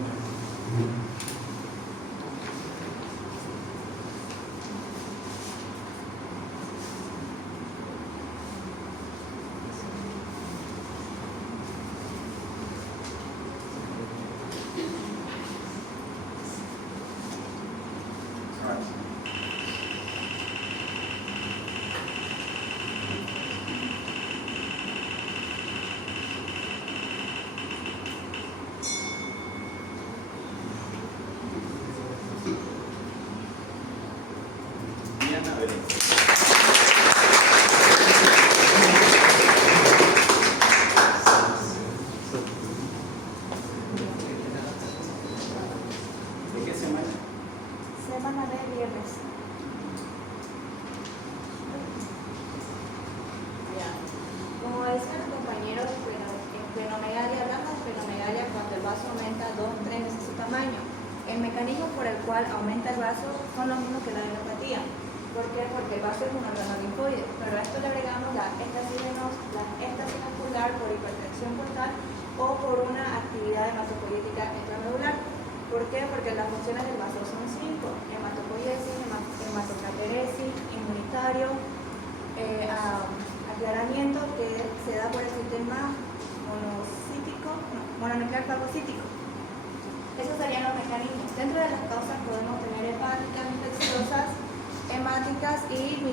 general aumenta el vaso son los mismos que la adenopatía. ¿Por qué? Porque el vaso es un órgano linfoide, pero a esto le agregamos la éstasis vascular por hipertensión portal o por una actividad hematopoietica extramedular. ¿Por qué? Porque las funciones del vaso son 5: hematopoiesis, hematotraperesis, inmunitario, aclaramiento que se da por el sistema mononuclear fagocítico. Esos serían los mecanismos. Dentro de las causas podemos tener hepáticas, infecciosas, hemáticas y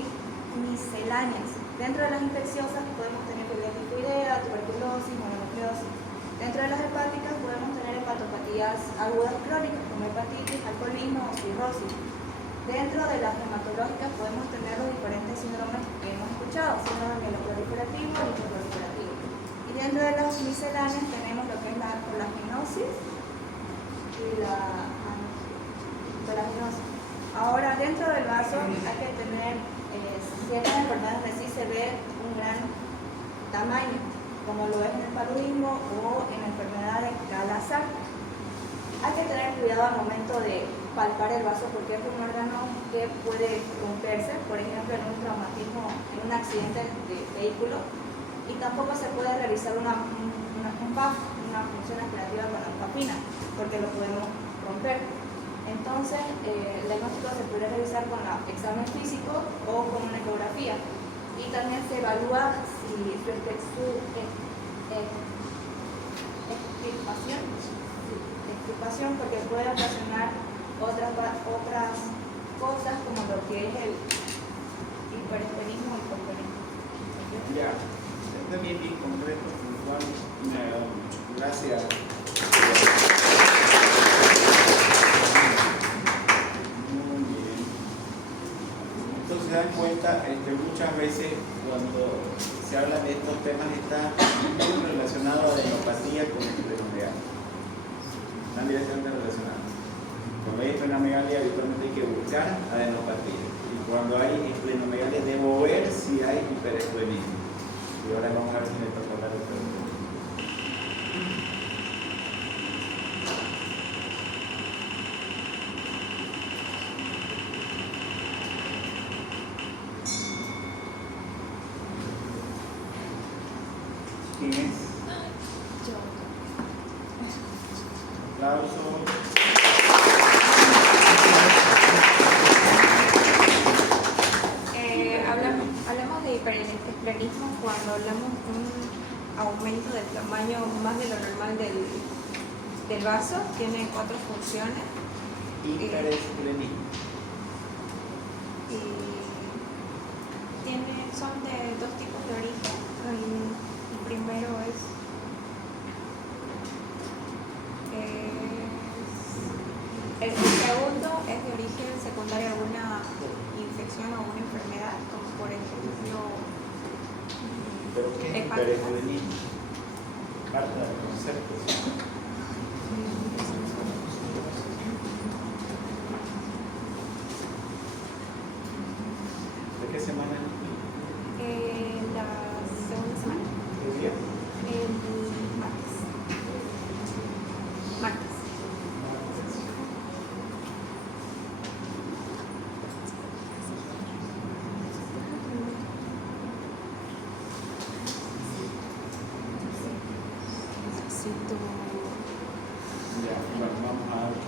misceláneas. Dentro de las infecciosas podemos tener fiebre tifoidea, tuberculosis, mononucleosis. Dentro de las hepáticas podemos tener hepatopatías agudas crónicas como hepatitis, alcoholismo o cirrosis. Dentro de las hematológicas podemos tener los diferentes síndromes que hemos escuchado: síndrome mieloproliferativo y linfoproliferativo. Y dentro de las misceláneas tenemos lo que es la colagenosis y la colagenosis. Ahora, dentro del vaso hay que tener ciertas enfermedades donde sí se ve un gran tamaño, como lo es en el paludismo o en la enfermedad de Salazar. Hay que tener cuidado al momento de palpar el vaso porque es un órgano que puede romperse, por ejemplo en un traumatismo, en un accidente de vehículo, y tampoco se puede realizar una función aspirativa con la papina porque lo podemos romper. Entonces, el diagnóstico se puede realizar con el examen físico o con una ecografía. Y también se evalúa si su extirpación, porque puede ocasionar otras cosas como lo que es el hiperesterismo y hipoesterismo. Ya, esto es bien concreto, puntual, me agrada mucho. Gracias. Muy bien. Entonces se dan cuenta, muchas veces cuando se habla de estos temas está muy relacionado a la adenopatía con el esplenomegalia. Están directamente relacionados. Cuando hay esplenomegalia habitualmente hay que buscar adenopatía. Y cuando hay esplenomegalia debo ver si hay hiperesplenismo. Y ahora vamos a ver si me toca hablar de todo. ¿Quién es? Yo. Aplausos. Hablamos de hiperesplenismo cuando hablamos de un aumento del tamaño más de lo normal del vaso. Tiene 4 funciones. Hiperesplenismo. Son de 2 tipos de origen. El primero es el segundo es de origen secundario a alguna infección o alguna enfermedad, como por ejemplo ¿Pero qué es hiperesplenismo? Falta de conceptos. ¿De qué semana? La segunda semana. ¿Qué día? El martes. Ya, bueno, vamos a ver.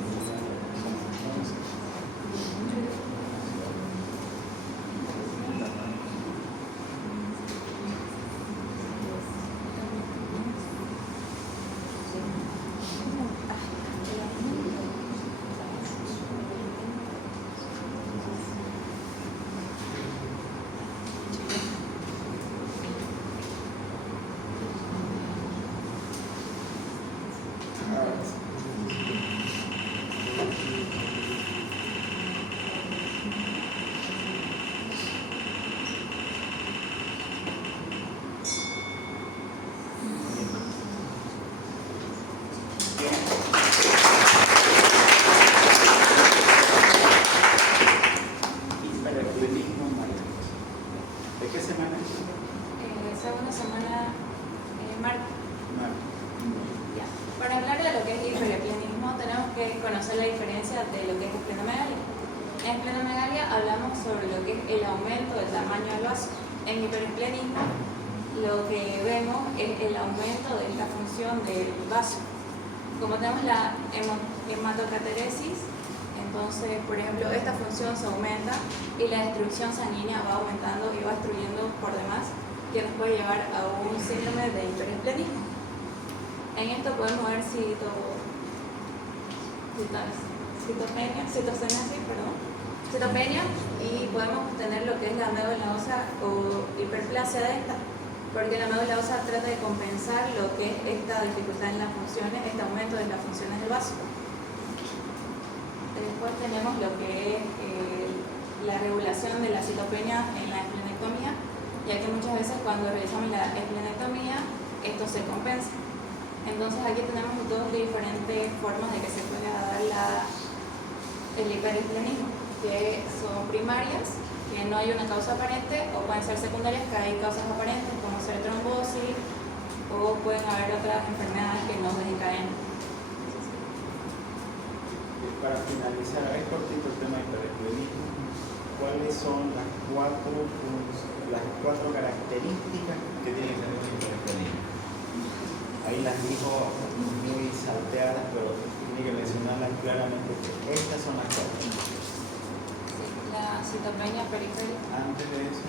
Hiperesplenismo mayor. ¿De qué semana? Segunda semana, martes. Martes. Para hablar de lo que es hiperesplenismo tenemos que conocer la diferencia diferencia de lo que es esplenomegalia. En esplenomegalia hablamos sobre lo que es el aumento del tamaño del vaso. En hiperesplenismo lo que vemos es el aumento de esta función del vaso. Como tenemos la hematocateresis, entonces, por ejemplo, esta función se aumenta y la destrucción sanguínea va aumentando y va destruyendo por demás, que nos puede llevar a un síndrome de hiperesplenismo. En esto podemos ver citopenia, y podemos tener lo que es la médula ósea o hiperplasia de esta, porque la médula ósea trata de compensar lo que es esta dificultad en las funciones, este aumento de las funciones del vaso. Después tenemos lo que es la regulación de la citopenia en la esplenectomía, ya que muchas veces cuando realizamos la esplenectomía esto se compensa. Entonces aquí tenemos dos diferentes formas de que se pueda dar el hiperesplenismo, que son primarias, que no hay una causa aparente, o pueden ser secundarias, que hay causas aparentes como ser trombosis, o pueden haber otras enfermedades que nos desencadenen. Para finalizar, es cortito el tema del hiperesplenismo. ¿Cuáles son las cuatro características que tiene que tener el hiperesplenismo? Ahí las dijo muy salteadas, pero tiene que mencionarlas claramente. Estas son las cuatro. Sí, la citopenia periférica. Antes de eso,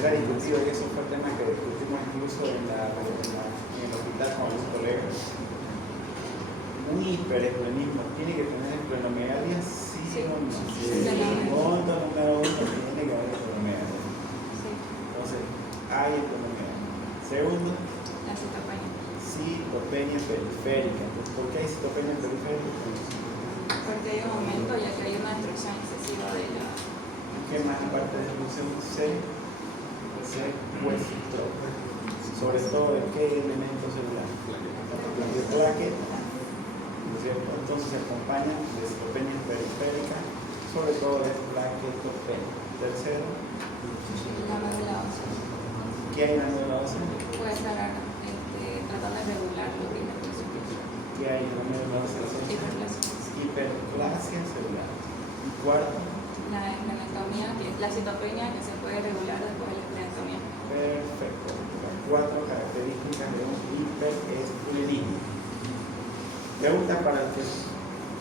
era discutido, y eso fue el tema que discutimos incluso en el hospital con los colegas. Un hiperesplenismo tiene que tener esplenomegalia, sí o no. Punto número 1, tiene que haber esplenomegalia. Entonces, hay esplenomegalia. Segundo, la citopenia. Citopenia periférica. Entonces, ¿por qué hay citopenia periférica? Porque hay un aumento, ya que hay una destrucción excesiva de la... ¿Qué más aparte de destrucción? Secuestro. Sobre todo, ¿de qué elemento celular? De plaquetas. ¿No es cierto? Entonces se acompaña de citopenia periférica, sobre todo de plaquetopenia. Tercero, la médula ósea. ¿qué hay en la médula ósea? Puede estar tratando de regular lo que es la presión. ¿Qué hay en la médula ósea? Hiperplasia celular. Y cuarto, la esplenectomía, que es la citopenia que se puede regular después de la esplenectomía. perfecto. Las cuatro características de un hiperesplenismo. Pregunta para el que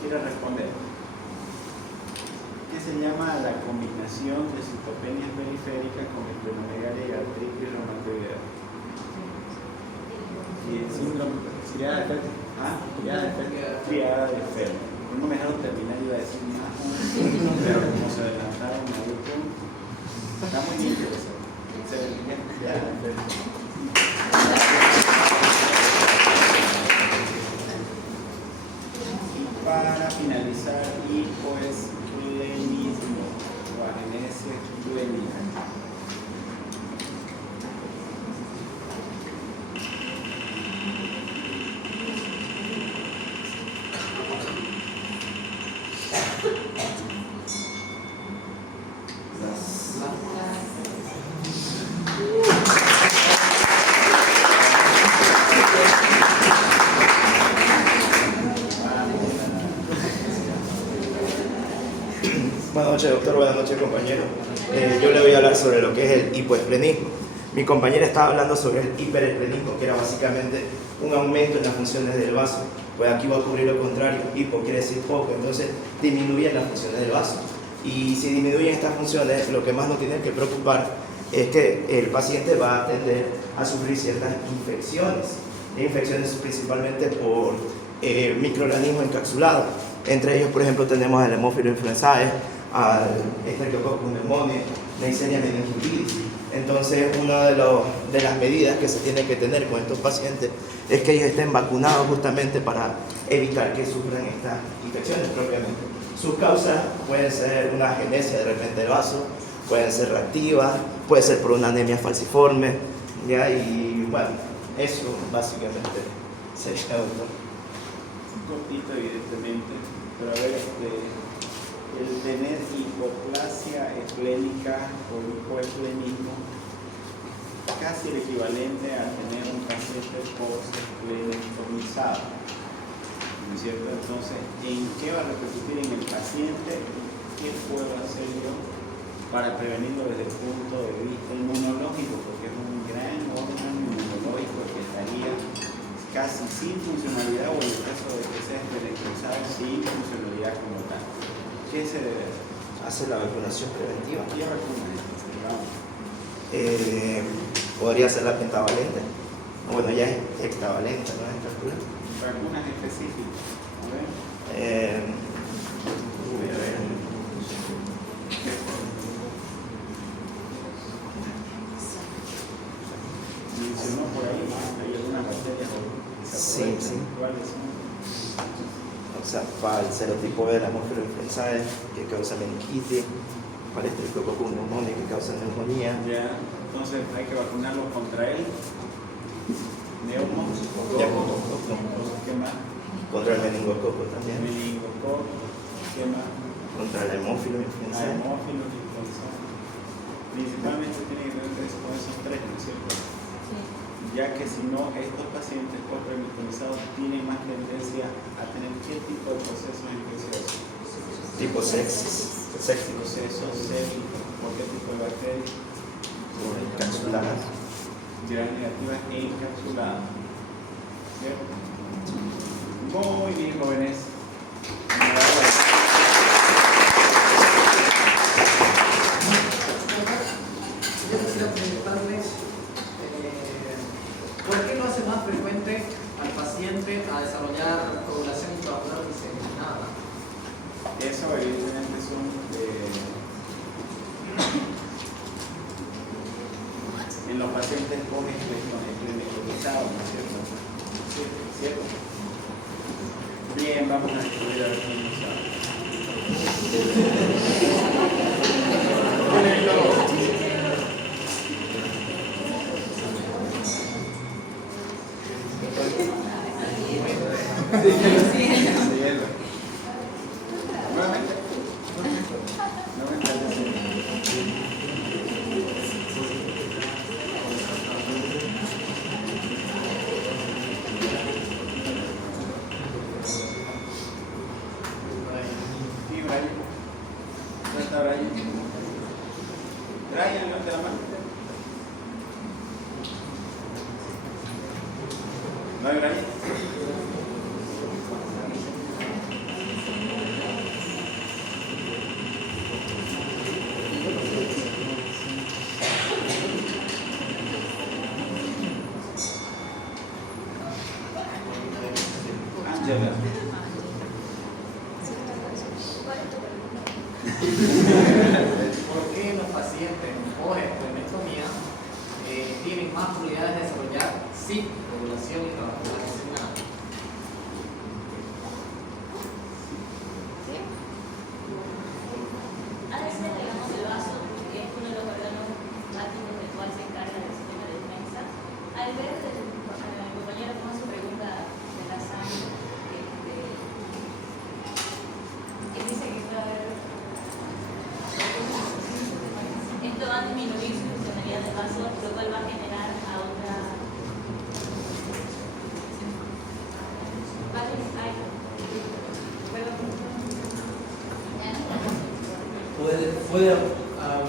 quiera responder. ¿Qué se llama la combinación de citopenia periférica con esplenomegalia y artritis reumatoidea? Y el síndrome triada de Felter. Triada de Felter. No me dejaron terminar, iba a decir nada, pero como se adelantaron a YouTube, está muy bien que eso. Triada de Felter. Para finalizar, hipoesplenismo o agenesia esplénica. Buenas noches, doctor. Buenas noches, compañero. Yo le voy a hablar sobre lo que es el hipoesplenismo. Mi compañera estaba hablando sobre el hiperesplenismo, que era básicamente un aumento en las funciones del vaso. Pues aquí va a ocurrir lo contrario. Hipo quiere decir poco, entonces disminuyen las funciones del vaso. Y si disminuyen estas funciones, lo que más nos tiene que preocupar es que el paciente va a tender a sufrir ciertas infecciones principalmente por microorganismos encapsulados. Entre ellos, por ejemplo, tenemos al Haemophilus influenzae, al Streptococcus pneumoniae, Neisseria meningitis. Entonces, una de las medidas que se tiene que tener con estos pacientes es que ellos estén vacunados justamente para evitar que sufran estas infecciones propiamente. Sus causas pueden ser una agenesia de repente del vaso, pueden ser reactivas, puede ser por una anemia falciforme, ¿ya? Y bueno, eso básicamente sería, doctor. Cortito, evidentemente, pero a ver, el tener hipoplasia esplénica o hipoesplenismo casi el equivalente a tener un paciente post-esplenectomizado. ¿no es cierto? Entonces, ¿en qué va a repercutir en el paciente? ¿Qué puedo hacer yo para prevenirlo desde el punto de vista inmunológico? Porque es un gran órgano inmunológico que estaría casi sin funcionalidad, o en el caso de que sea esterilizado, sin funcionalidad como tal. ¿Qué se debe hacer? Hace la vacunación preventiva. ¿Qué vacuna es? Podría ser la pentavalente. Bueno, ya es hextavalente, ¿no? Es calcula. Vacunas específicas. A ver. Voy a ver. Mencionó por ahí, hay algunas bacterias que se aprovechan. Sí. ¿Cuáles son? O sea, para el serotipo B de la Haemophilus influenzae, que causa meningitis, para el Streptococcus pneumoniae, que causa neumonía. Ya, entonces hay que vacunarlo contra él. Neumo. ¿Qué más? Contra el meningococo también. Meningococo. ¿Qué más? Contra el Haemophilus influenzae. Haemophilus influenzae. Principalmente tiene que ver con esos tres, ¿no es cierto? Ya que si no, estos pacientes post-remiconizados tienen más tendencia a tener qué tipo de procesos infecciosos. Tipo sepsis. Procesos sépticos. ¿Por qué tipo de bacterias? Por encapsuladas. Gram negativas e encapsuladas. ¿Cierto? Muy bien, jóvenes. Yo quisiera preguntarles, ¿por qué no hace más frecuente al paciente a desarrollar coagulación intravascular diseminada? Eso evidentemente son en los pacientes con escleroticizados, ¿no es cierto? ¿Cierto? Bien, vamos a descubrir a ver cómo nos Nuevamente. Brian, levante la mano. ¿No hay Brian? Angela. ¿Por qué los pacientes post-esplenectomía tienen más probabilidades de desarrollar coagulación intravascular diseminada? A veces, digamos, el vaso, que es uno de los órganos básicos del cual se encarga del sistema de defensa, al ver el compañero con su pregunta de la sangre, que dice que puede haber, esto va a disminuir su funcionalidad del vaso, lo cual va a generar a otra.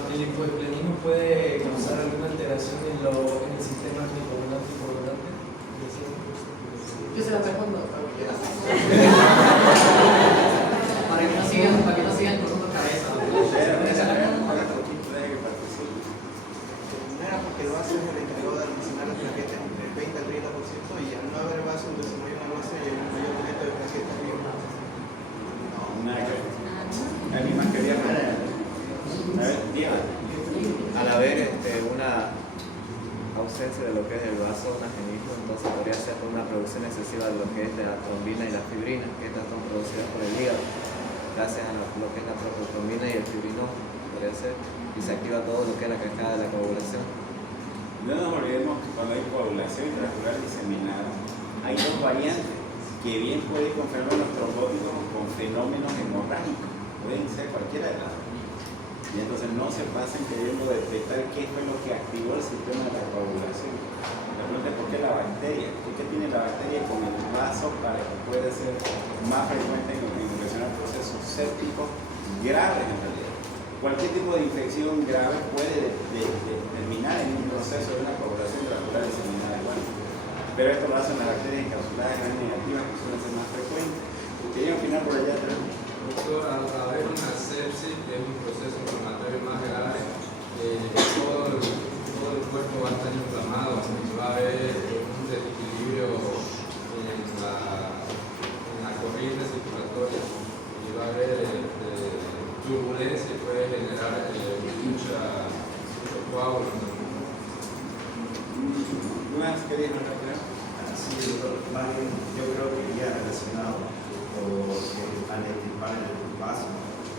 ¿El hipoesplenismo puede causar alguna alteración en el sistema anticoagulante y coagulante? Yo se la respondo a cualquiera. Para que no sigan con una cabeza. Era porque el vaso es el encargado de almacenar las plaquetas entre el 20 al 30%, y al no haber vaso, entonces no hay una masa y hay un mayor número de plaquetas vivas. ¿Alguien más quería hablar? A ver, dígame. Al haber una ausencia de lo que es el vasonagenismo, entonces podría ser por una producción excesiva de lo que es la trombina y la fibrina, que estas son producidas por el hígado, gracias a lo que es la trombina y el fibrinógeno, podría ser, y se activa todo lo que es la cascada de la coagulación. No nos olvidemos que cuando hay coagulación intravascular diseminada, hay dos variantes que bien pueden confirmar los trombóticos con fenómenos hemorrágicos, pueden ser cualquiera de las dos. Y entonces no se pasen queriendo detectar qué fue lo que activó el sistema de la coagulación. La pregunta es por qué la bacteria, qué tiene la bacteria con el vaso para que pueda ser más frecuente en ocasionar procesos sépticos graves en realidad. Cualquier tipo de infección grave puede terminar en un proceso de una coagulación intraocular diseminada igual. Pero esto lo hacen las bacterias encapsuladas gram negativas, que suelen ser más frecuentes. ¿Quería opinar por allá atrás? Doctor, al haber una sepsis, que es un proceso inflamatorio más grave, todo el cuerpo va a estar inflamado, va a haber un desequilibrio en la corriente circulatoria y va a haber turbulencia y puede generar mucho coágulo. ¿Más querías hablar? Sí, doctor, yo creo que iría relacionado al extirpar el vaso,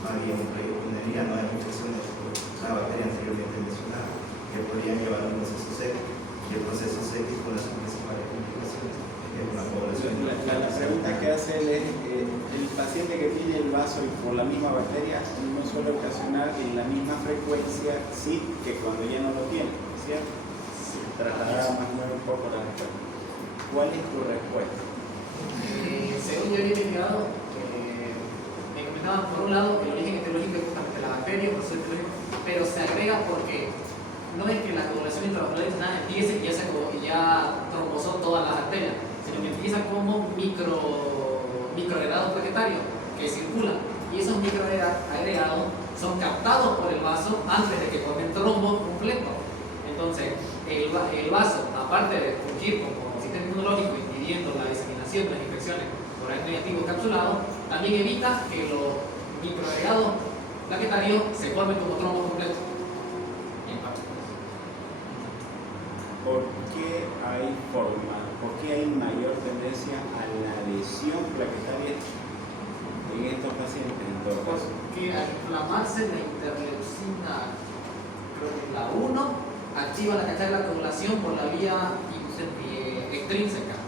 más bien preponería no hay infecciones por la bacteria anteriormente mencionada, que podrían llevar a un proceso séptico, y el proceso séptico con las principales complicaciones es una población. La pregunta que hace él es, el paciente que tiene el vaso por la misma bacteria no suele ocasionar en la misma frecuencia sí que cuando ya no lo tiene, ¿cierto? Tratará más o menos un poco la respuesta. ¿Cuál es tu respuesta? Según yo había investigado, me comentaban por un lado el origen etiológico es justamente la bacteria, pero se agrega porque no es que la coagulación intravascular empiece y ya trombosó todas las arterias, sino que empieza como microagregados plaquetarios que circulan, y esos microagregados son captados por el vaso antes de que formen trombo completo. Entonces, el vaso, aparte de fungir como sistema inmunológico impidiendo la diseminación de las infecciones por ARN negativo encapsulado, también evita que los microagregados plaquetarios se formen como trombos completos. ¿Por qué hay mayor tendencia a la lesión plaquetaria en estos pacientes en todo caso? Porque al inflamarse la interleucina, creo que la 1, activa la cachada de la coagulación por la vía extrínseca.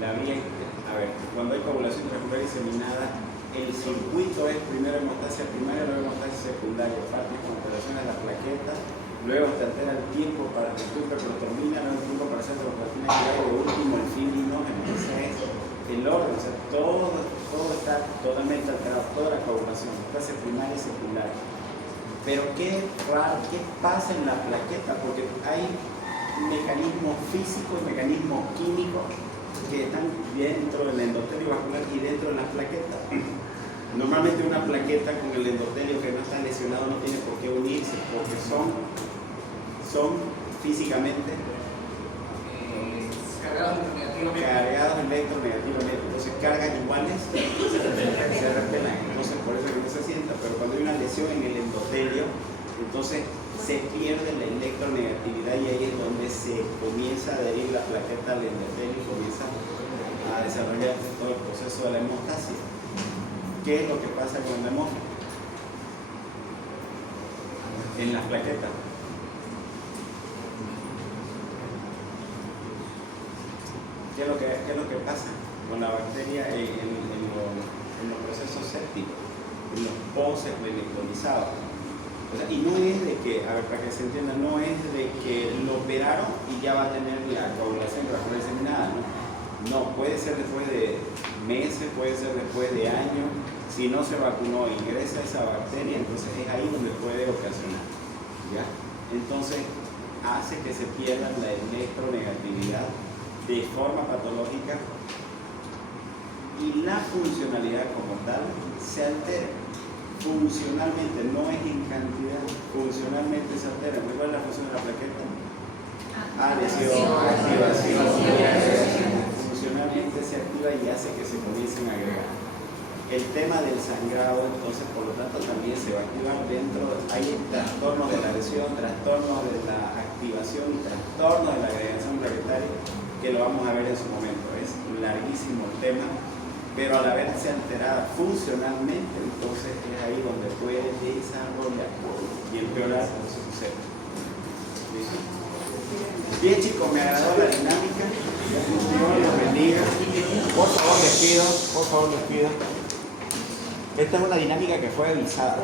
A ver, cuando hay coagulación intraocular diseminada, el circuito es primero hemostasia primaria, luego hemostasia secundaria, parte con alteraciones de la plaqueta, luego se altera el tiempo para que tú protrombina, luego el tiempo para hacer tromboclatina y de último el fibrinogen. Ese es el orden, o sea, todo está totalmente alterado, toda la coagulación, hemostasia primaria y secundaria. Pero ¿qué pasa en la plaqueta? Porque hay mecanismos físicos y mecanismos químicos que están dentro del endotelio vascular y dentro de las plaquetas. Normalmente una plaqueta con el endotelio que no está lesionado no tiene por qué unirse, porque son físicamente cargados electronegativamente. Entonces cargas iguales se repelan. Entonces por eso es que no se sienta. Pero cuando hay una lesión en el endotelio, entonces se pierde la electronegatividad y ahí es donde se comienza a adherir la plaqueta al endotelio y comienza a desarrollar todo el proceso de la hemostasia. ¿Qué es lo que pasa con la hemostasia? En las plaquetas. ¿Qué es lo que pasa con la bacteria en los procesos sépticos, en los post-esclericolizados? O sea, y no es de que, a ver, para que se entienda, no es de que lo operaron y ya va a tener la coagulación intraocular diseminada, ¿no? No, puede ser después de meses, puede ser después de años. Si no se vacunó e ingresa esa bacteria, entonces es ahí donde puede ocasionar, ¿ya? Entonces hace que se pierda la electronegatividad de forma patológica y la funcionalidad como tal se altera. Funcionalmente, no es en cantidad, funcionalmente se altera. ¿Cuál es la función de la plaqueta? Lesión, activación. Funcionalmente se activa y hace que se comiencen a agregar. El tema del sangrado, entonces, por lo tanto, también se va a activar dentro. Hay trastornos de la lesión, trastornos de la activación y trastornos de la agregación plaquetaria, que lo vamos a ver en su momento. Es larguísimo el tema, pero al haberse alterada funcionalmente, entonces es ahí donde puede desarrollar y empeorar el proceso. Bien, chicos, me agradó la dinámica. Dios los bendiga. Por favor, les pido. Esta es una dinámica que fue avisada.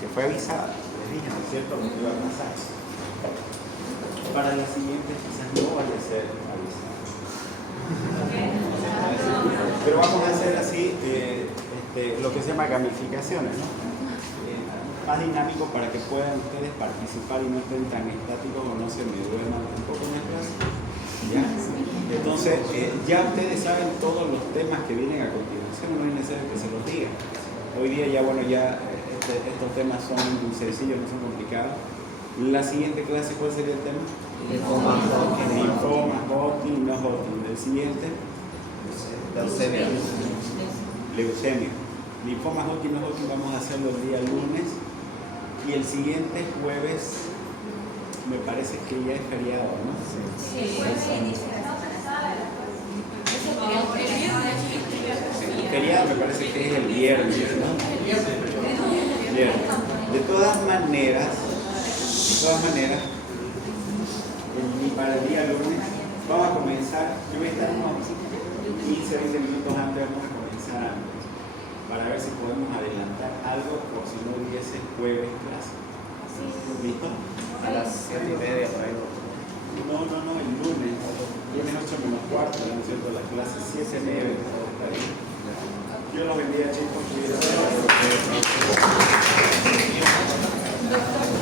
Les dije, ¿no es cierto?, lo que iba a pasar. Para la siguiente quizás no vaya a ser avisada. Pero vamos a hacer así lo que se llama gamificaciones, ¿no? Más dinámico para que puedan ustedes participar y no estén tan estáticos o no se me duerman un poco en la clase. ¿Ya? Entonces, ya ustedes saben todos los temas que vienen a continuación, no es necesario que se los diga. Hoy día ya, bueno, ya estos temas son sencillos, no son complicados. La siguiente clase, ¿cuál sería el tema? Linfomas Hodgkin, no Hodgkin. El siguiente, Leucemia. leucemia. Linfomas Hodgkin, no Hodgkin, vamos a hacerlo el día lunes. Y el siguiente jueves, me parece que ya es feriado, ¿no? Sí, El feriado me parece que es el viernes, ¿no? Viernes. De todas maneras, para el día lunes vamos a comenzar. Yo voy a estar unos 15-20 minutos antes, vamos a comenzar para ver si podemos adelantar algo por si no hubiese jueves clase. ¿Listo? A las 7:30 por ahí. No, el lunes 8 menos cuarto, ¿no es cierto? La clase